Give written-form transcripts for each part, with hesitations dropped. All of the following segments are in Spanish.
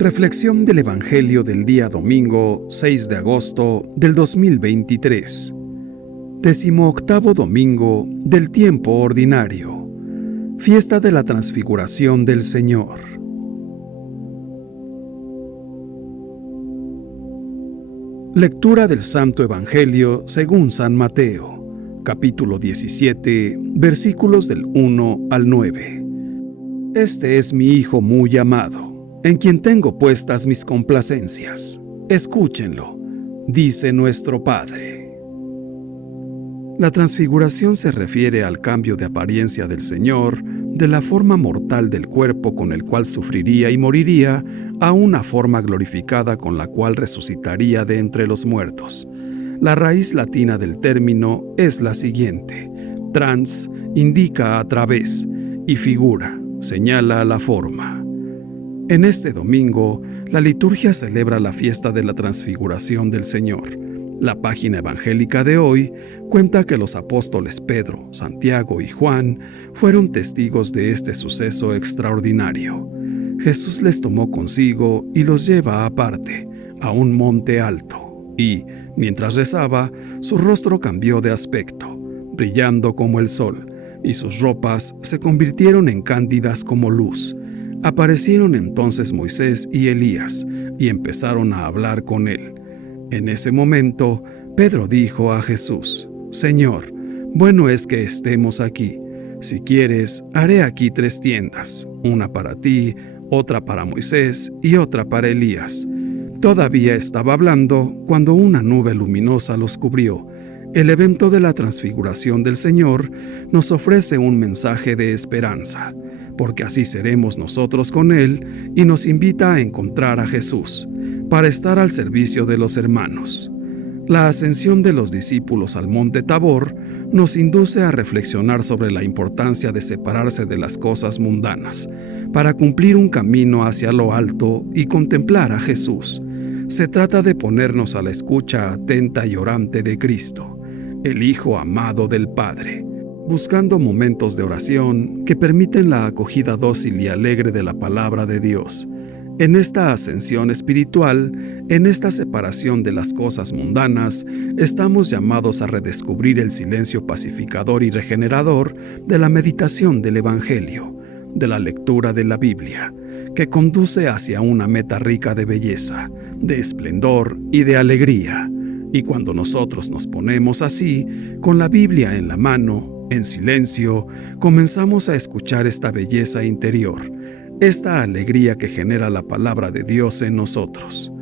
Reflexión del Evangelio del día domingo 6 de agosto del 2023. 18º domingo del tiempo ordinario. Fiesta de la Transfiguración del Señor. Lectura del Santo Evangelio según San Mateo, capítulo 17, versículos del 1 al 9. Este es mi Hijo muy amado, en quien tengo puestas mis complacencias. Escúchenlo, dice nuestro Padre. La transfiguración se refiere al cambio de apariencia del Señor, de la forma mortal del cuerpo con el cual sufriría y moriría, a una forma glorificada con la cual resucitaría de entre los muertos. La raíz latina del término es la siguiente: trans indica a través y figura señala la forma. En este domingo, la liturgia celebra la fiesta de la Transfiguración del Señor. La página evangélica de hoy cuenta que los apóstoles Pedro, Santiago y Juan fueron testigos de este suceso extraordinario. Jesús les tomó consigo y los lleva aparte, a un monte alto, y, mientras rezaba, su rostro cambió de aspecto, brillando como el sol, y sus ropas se convirtieron en cándidas como luz. Aparecieron entonces Moisés y Elías, y empezaron a hablar con él. En ese momento, Pedro dijo a Jesús: Señor, bueno es que estemos aquí. Si quieres, haré aquí 3 tiendas, una para ti, otra para Moisés y otra para Elías. Todavía estaba hablando cuando una nube luminosa los cubrió. El evento de la transfiguración del Señor nos ofrece un mensaje de esperanza, porque así seremos nosotros con Él, y nos invita a encontrar a Jesús, para estar al servicio de los hermanos. La ascensión de los discípulos al monte Tabor nos induce a reflexionar sobre la importancia de separarse de las cosas mundanas, para cumplir un camino hacia lo alto y contemplar a Jesús. Se trata de ponernos a la escucha atenta y orante de Cristo, el Hijo amado del Padre, buscando momentos de oración que permiten la acogida dócil y alegre de la palabra de Dios. En esta ascensión espiritual, en esta separación de las cosas mundanas, estamos llamados a redescubrir el silencio pacificador y regenerador de la meditación del Evangelio, de la lectura de la Biblia, que conduce hacia una meta rica de belleza, de esplendor y de alegría. Y cuando nosotros nos ponemos así, con la Biblia en la mano, en silencio, comenzamos a escuchar esta belleza interior, esta alegría que genera la palabra de Dios en nosotros.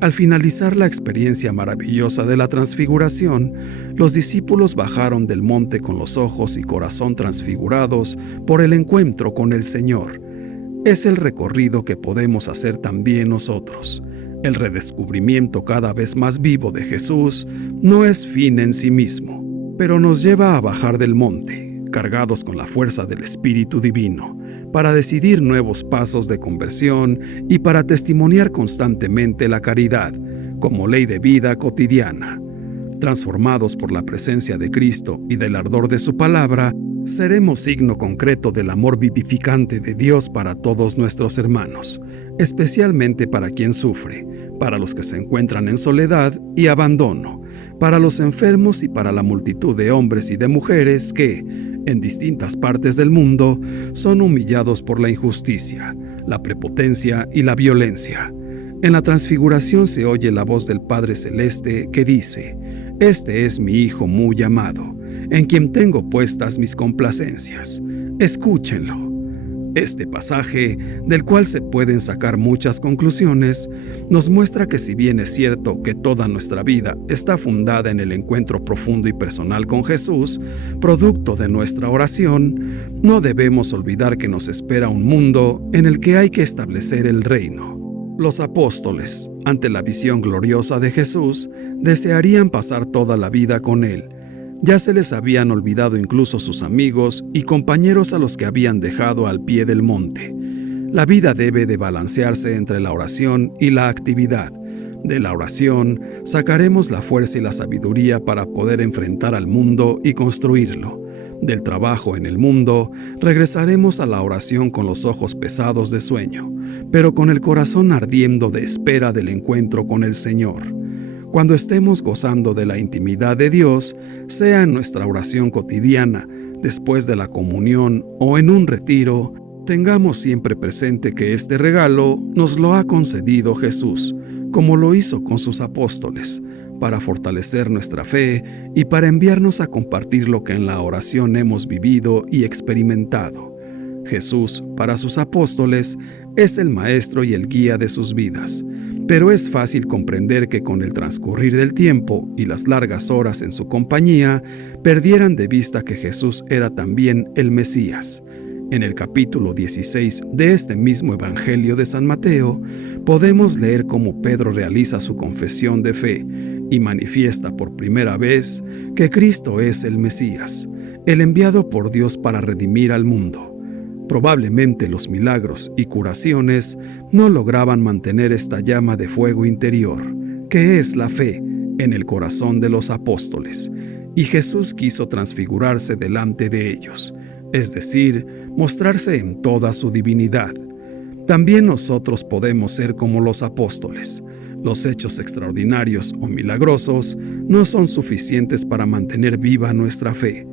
Al finalizar la experiencia maravillosa de la transfiguración, los discípulos bajaron del monte con los ojos y corazón transfigurados por el encuentro con el Señor. Es el recorrido que podemos hacer también nosotros. El redescubrimiento cada vez más vivo de Jesús no es fin en sí mismo, pero nos lleva a bajar del monte, cargados con la fuerza del Espíritu Divino, para decidir nuevos pasos de conversión y para testimoniar constantemente la caridad como ley de vida cotidiana. Transformados por la presencia de Cristo y del ardor de su palabra, seremos signo concreto del amor vivificante de Dios para todos nuestros hermanos, especialmente para quien sufre, para los que se encuentran en soledad y abandono, para los enfermos y para la multitud de hombres y de mujeres que, en distintas partes del mundo, son humillados por la injusticia, la prepotencia y la violencia. En la transfiguración se oye la voz del Padre Celeste que dice: Este es mi Hijo muy amado, en quien tengo puestas mis complacencias. Escúchenlo. Este pasaje, del cual se pueden sacar muchas conclusiones, nos muestra que si bien es cierto que toda nuestra vida está fundada en el encuentro profundo y personal con Jesús, producto de nuestra oración, no debemos olvidar que nos espera un mundo en el que hay que establecer el reino. Los apóstoles, ante la visión gloriosa de Jesús, desearían pasar toda la vida con Él. Ya se les habían olvidado incluso sus amigos y compañeros a los que habían dejado al pie del monte. La vida debe de balancearse entre la oración y la actividad. De la oración sacaremos la fuerza y la sabiduría para poder enfrentar al mundo y construirlo. del trabajo en el mundo, regresaremos a la oración con los ojos pesados de sueño, pero con el corazón ardiendo de espera del encuentro con el Señor. Cuando estemos gozando de la intimidad de Dios, sea en nuestra oración cotidiana, después de la comunión o en un retiro, tengamos siempre presente que este regalo nos lo ha concedido Jesús, como lo hizo con sus apóstoles, para fortalecer nuestra fe y para enviarnos a compartir lo que en la oración hemos vivido y experimentado. Jesús, para sus apóstoles, es el maestro y el guía de sus vidas, pero es fácil comprender que con el transcurrir del tiempo y las largas horas en su compañía, perdieran de vista que Jesús era también el Mesías. En el capítulo 16 de este mismo Evangelio de San Mateo, podemos leer cómo Pedro realiza su confesión de fe y manifiesta por primera vez que Cristo es el Mesías, el enviado por Dios para redimir al mundo. Probablemente los milagros y curaciones no lograban mantener esta llama de fuego interior, que es la fe, en el corazón de los apóstoles, y Jesús quiso transfigurarse delante de ellos, es decir, mostrarse en toda su divinidad. También nosotros podemos ser como los apóstoles. Los hechos extraordinarios o milagrosos no son suficientes para mantener viva nuestra fe.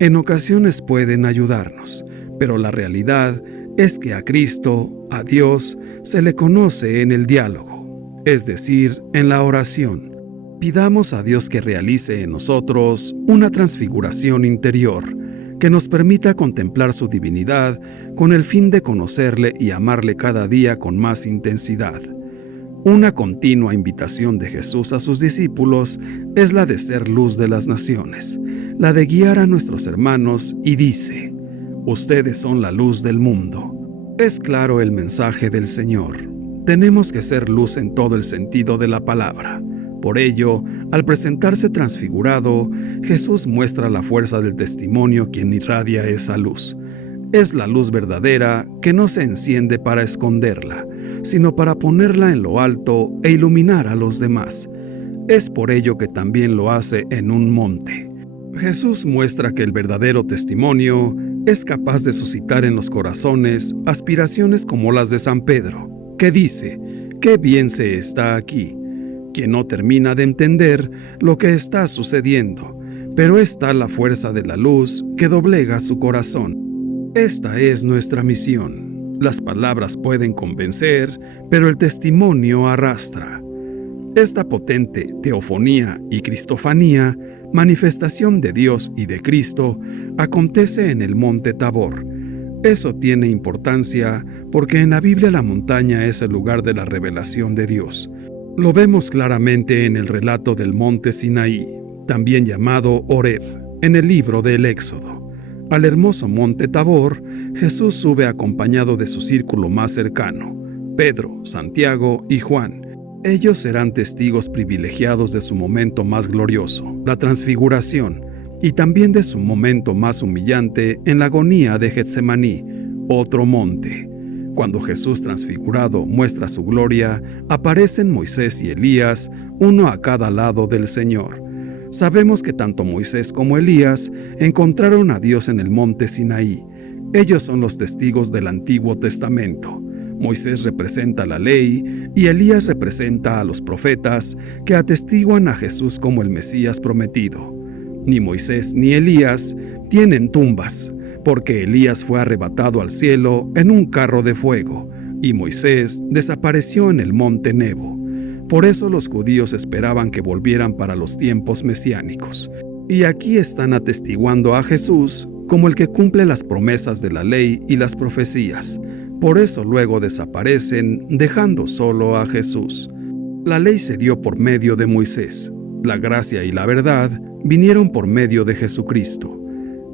En ocasiones pueden ayudarnos, pero la realidad es que a Cristo, a Dios, se le conoce en el diálogo, es decir, en la oración. Pidamos a Dios que realice en nosotros una transfiguración interior, que nos permita contemplar su divinidad con el fin de conocerle y amarle cada día con más intensidad. Una continua invitación de Jesús a sus discípulos es la de ser luz de las naciones, la de guiar a nuestros hermanos, y dice: ustedes son la luz del mundo. Es claro el mensaje del Señor. Tenemos que ser luz en todo el sentido de la palabra. Por ello, al presentarse transfigurado, Jesús muestra la fuerza del testimonio quien irradia esa luz. Es la luz verdadera que no se enciende para esconderla, sino para ponerla en lo alto e iluminar a los demás. Es por ello que también lo hace en un monte. Jesús muestra que el verdadero testimonio es capaz de suscitar en los corazones aspiraciones como las de San Pedro, que dice: «¡Qué bien se está aquí!», quien no termina de entender lo que está sucediendo, pero es tal la fuerza de la luz que doblega su corazón. Esta es nuestra misión. Las palabras pueden convencer, pero el testimonio arrastra. Esta potente teofonía y cristofanía, manifestación de Dios y de Cristo, acontece en el monte Tabor. Eso tiene importancia porque en la Biblia la montaña es el lugar de la revelación de Dios. Lo vemos claramente en el relato del monte Sinaí, también llamado Horeb, en el libro del Éxodo. Al hermoso monte Tabor, Jesús sube acompañado de su círculo más cercano, Pedro, Santiago y Juan. Ellos serán testigos privilegiados de su momento más glorioso, la transfiguración, y también de su momento más humillante en la agonía de Getsemaní, otro monte. Cuando Jesús transfigurado muestra su gloria, aparecen Moisés y Elías, uno a cada lado del Señor. Sabemos que tanto Moisés como Elías encontraron a Dios en el monte Sinaí. Ellos son los testigos del Antiguo Testamento. Moisés representa la ley y Elías representa a los profetas que atestiguan a Jesús como el Mesías prometido. Ni Moisés ni Elías tienen tumbas, porque Elías fue arrebatado al cielo en un carro de fuego, y Moisés desapareció en el monte Nebo. Por eso los judíos esperaban que volvieran para los tiempos mesiánicos. Y aquí están atestiguando a Jesús como el que cumple las promesas de la ley y las profecías. Por eso luego desaparecen, dejando solo a Jesús. La ley se dio por medio de Moisés. La gracia y la verdad vinieron por medio de Jesucristo.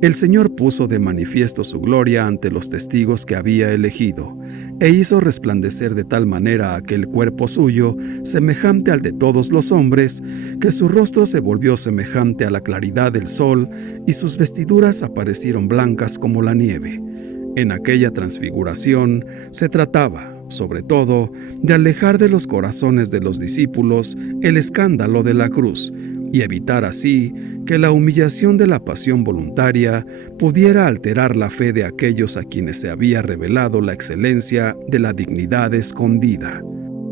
El Señor puso de manifiesto su gloria ante los testigos que había elegido, e hizo resplandecer de tal manera aquel cuerpo suyo, semejante al de todos los hombres, que su rostro se volvió semejante a la claridad del sol, y sus vestiduras aparecieron blancas como la nieve. En aquella transfiguración se trataba, sobre todo, de alejar de los corazones de los discípulos el escándalo de la cruz, y evitar así que la humillación de la pasión voluntaria pudiera alterar la fe de aquellos a quienes se había revelado la excelencia de la dignidad escondida.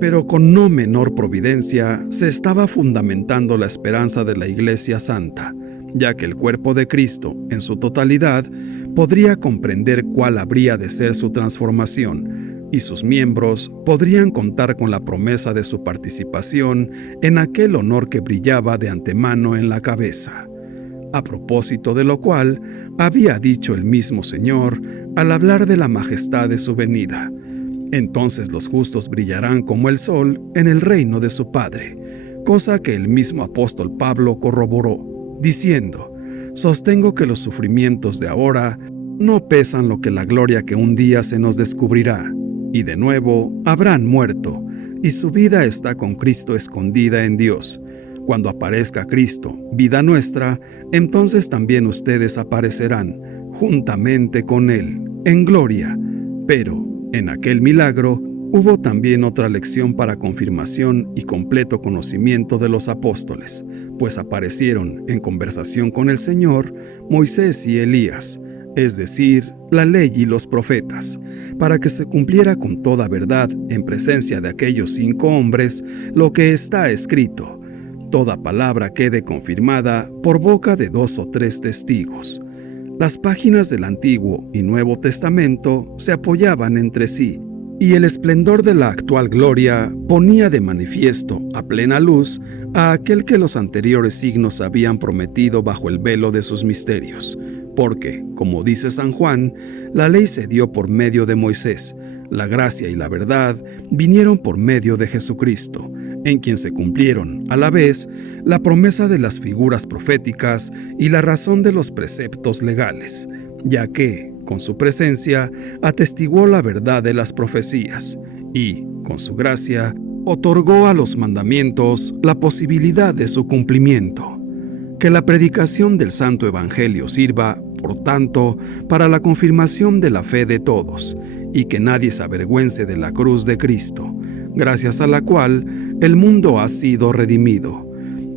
Pero con no menor providencia se estaba fundamentando la esperanza de la Iglesia Santa, ya que el cuerpo de Cristo, en su totalidad, podría comprender cuál habría de ser su transformación, y sus miembros podrían contar con la promesa de su participación en aquel honor que brillaba de antemano en la cabeza. A propósito de lo cual, había dicho el mismo Señor al hablar de la majestad de su venida: entonces los justos brillarán como el sol en el reino de su Padre, cosa que el mismo apóstol Pablo corroboró, diciendo: sostengo que los sufrimientos de ahora no pesan lo que la gloria que un día se nos descubrirá. Y de nuevo habrán muerto, y su vida está con Cristo escondida en Dios. Cuando aparezca Cristo, vida nuestra, entonces también ustedes aparecerán, juntamente con Él, en gloria. Pero, en aquel milagro, hubo también otra lección para confirmación y completo conocimiento de los apóstoles, pues aparecieron en conversación con el Señor Moisés y Elías, es decir, la ley y los profetas, para que se cumpliera con toda verdad en presencia de aquellos 5 hombres lo que está escrito: toda palabra quede confirmada por boca de 2 o 3 testigos. Las páginas del Antiguo y Nuevo Testamento se apoyaban entre sí, y el esplendor de la actual gloria ponía de manifiesto a plena luz a aquel que los anteriores signos habían prometido bajo el velo de sus misterios. Porque, como dice San Juan, la ley se dio por medio de Moisés, la gracia y la verdad vinieron por medio de Jesucristo, en quien se cumplieron, a la vez, la promesa de las figuras proféticas y la razón de los preceptos legales, ya que, con su presencia, atestiguó la verdad de las profecías y, con su gracia, otorgó a los mandamientos la posibilidad de su cumplimiento. Que la predicación del Santo Evangelio sirva, por tanto, para la confirmación de la fe de todos, y que nadie se avergüence de la cruz de Cristo, gracias a la cual el mundo ha sido redimido.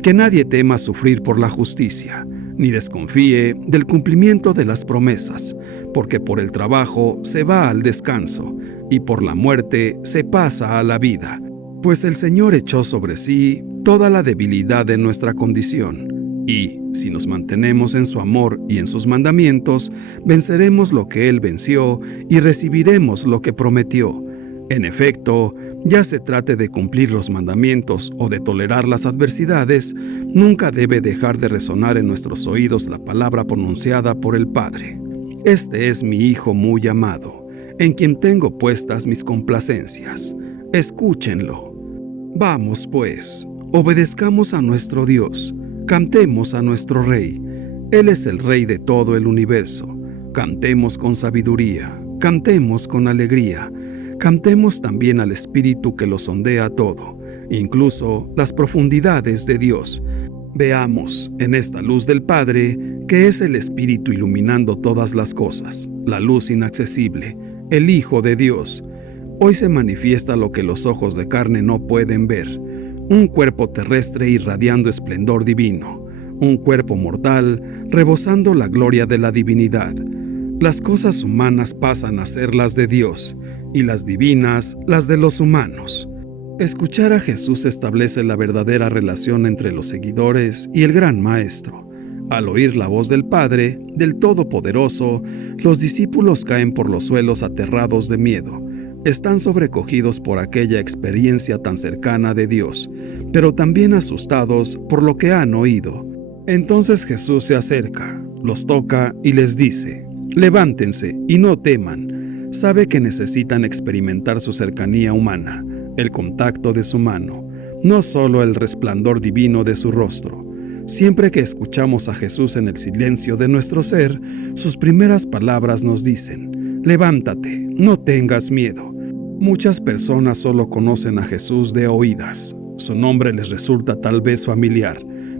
Que nadie tema sufrir por la justicia, ni desconfíe del cumplimiento de las promesas, porque por el trabajo se va al descanso, y por la muerte se pasa a la vida, pues el Señor echó sobre sí toda la debilidad de nuestra condición. Y, si nos mantenemos en su amor y en sus mandamientos, venceremos lo que Él venció y recibiremos lo que prometió. En efecto, ya se trate de cumplir los mandamientos o de tolerar las adversidades, nunca debe dejar de resonar en nuestros oídos la palabra pronunciada por el Padre: este es mi Hijo muy amado, en quien tengo puestas mis complacencias. Escúchenlo. Vamos, pues, obedezcamos a nuestro Dios. Cantemos a nuestro Rey. Él es el Rey de todo el universo. Cantemos con sabiduría, cantemos con alegría, cantemos también al Espíritu que lo sondea todo, incluso las profundidades de Dios. Veamos en esta luz del Padre, que es el Espíritu iluminando todas las cosas, la luz inaccesible, el Hijo de Dios. Hoy se manifiesta lo que los ojos de carne no pueden ver: un cuerpo terrestre irradiando esplendor divino, un cuerpo mortal rebosando la gloria de la divinidad. Las cosas humanas pasan a ser las de Dios, y las divinas las de los humanos. Escuchar a Jesús establece la verdadera relación entre los seguidores y el gran Maestro. Al oír la voz del Padre, del Todopoderoso, los discípulos caen por los suelos aterrados de miedo. Están sobrecogidos por aquella experiencia tan cercana de Dios, pero también asustados por lo que han oído. Entonces Jesús se acerca, los toca y les dice: levántense y no teman. Sabe que necesitan experimentar su cercanía humana, el contacto de su mano, no solo el resplandor divino de su rostro. Siempre que escuchamos a Jesús en el silencio de nuestro ser, sus primeras palabras nos dicen: levántate, no tengas miedo. Muchas personas solo conocen a Jesús de oídas. Su nombre les resulta tal vez familiar,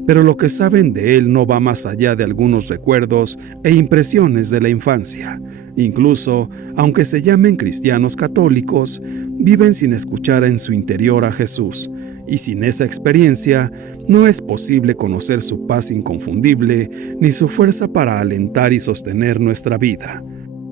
pero lo que saben de Él no va más allá de algunos recuerdos e impresiones de la infancia. Incluso, aunque se llamen cristianos católicos, viven sin escuchar en su interior a Jesús, y sin esa experiencia no es posible conocer su paz inconfundible ni su fuerza para alentar y sostener nuestra vida.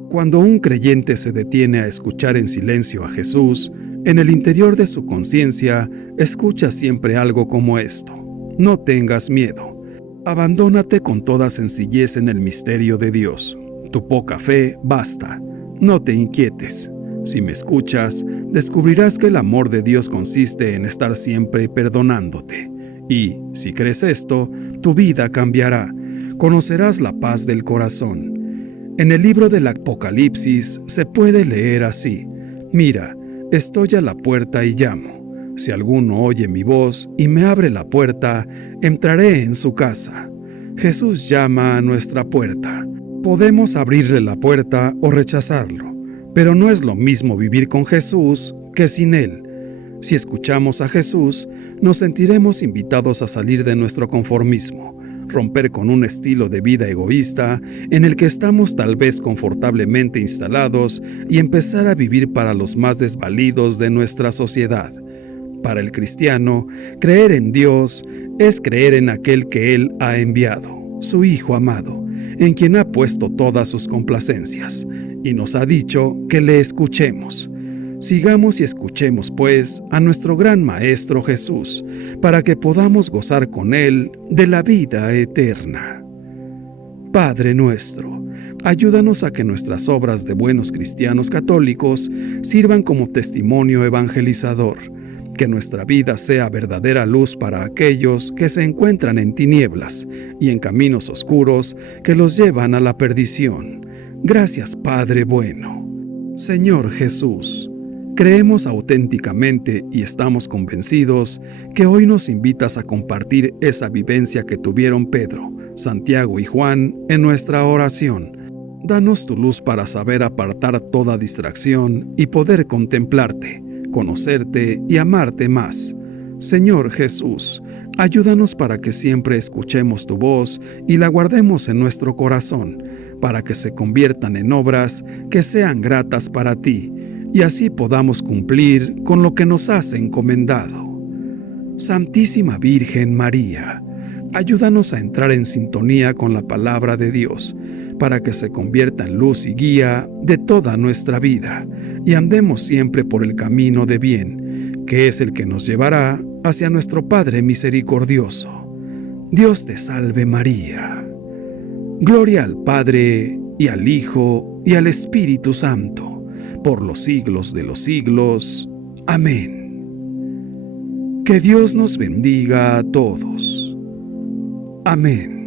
Cuando un creyente se detiene a escuchar en silencio a Jesús, en el interior de su conciencia escucha siempre algo como esto: no tengas miedo. Abandónate con toda sencillez en el misterio de Dios. Tu poca fe basta. No te inquietes. Si me escuchas, descubrirás que el amor de Dios consiste en estar siempre perdonándote. Y, si crees esto, tu vida cambiará. Conocerás la paz del corazón. En el libro del Apocalipsis se puede leer así: mira, estoy a la puerta y llamo. Si alguno oye mi voz y me abre la puerta, entraré en su casa. Jesús llama a nuestra puerta. Podemos abrirle la puerta o rechazarlo, pero no es lo mismo vivir con Jesús que sin Él. Si escuchamos a Jesús, nos sentiremos invitados a salir de nuestro conformismo, romper con un estilo de vida egoísta en el que estamos tal vez confortablemente instalados y empezar a vivir para los más desvalidos de nuestra sociedad. Para el cristiano, creer en Dios es creer en aquel que Él ha enviado, su Hijo amado, en quien ha puesto todas sus complacencias, y nos ha dicho que le escuchemos. Sigamos y escuchemos, pues, a nuestro gran Maestro Jesús, para que podamos gozar con Él de la vida eterna. Padre nuestro, ayúdanos a que nuestras obras de buenos cristianos católicos sirvan como testimonio evangelizador, que nuestra vida sea verdadera luz para aquellos que se encuentran en tinieblas y en caminos oscuros que los llevan a la perdición. Gracias, Padre bueno. Señor Jesús, creemos auténticamente y estamos convencidos que hoy nos invitas a compartir esa vivencia que tuvieron Pedro, Santiago y Juan en nuestra oración. Danos tu luz para saber apartar toda distracción y poder contemplarte, conocerte y amarte más. Señor Jesús, ayúdanos para que siempre escuchemos tu voz y la guardemos en nuestro corazón, para que se conviertan en obras que sean gratas para ti, y así podamos cumplir con lo que nos has encomendado. Santísima Virgen María, ayúdanos a entrar en sintonía con la palabra de Dios, para que se convierta en luz y guía de toda nuestra vida, y andemos siempre por el camino de bien, que es el que nos llevará hacia nuestro Padre misericordioso. Dios te salve María. Gloria al Padre, y al Hijo, y al Espíritu Santo, por los siglos de los siglos. Amén. Que Dios nos bendiga a todos. Amén.